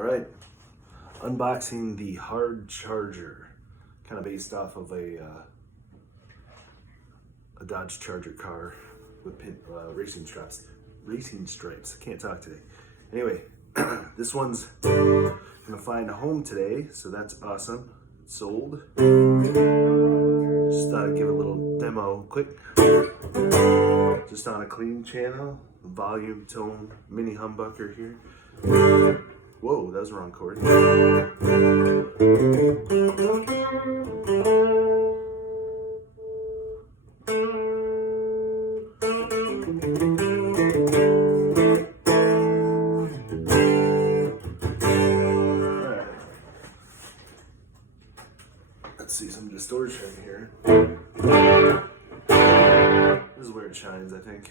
All right, unboxing the hard charger, kind of based off of a Dodge Charger car with racing stripes. I can't talk today. Anyway, this one's gonna find a home today, so that's awesome. It's sold. Just thought I'd give a little demo quick. Just on a clean channel, volume, tone, mini humbucker here. Whoa, that was the wrong chord. Alright. Let's see some distortion here. This is where it shines, I think.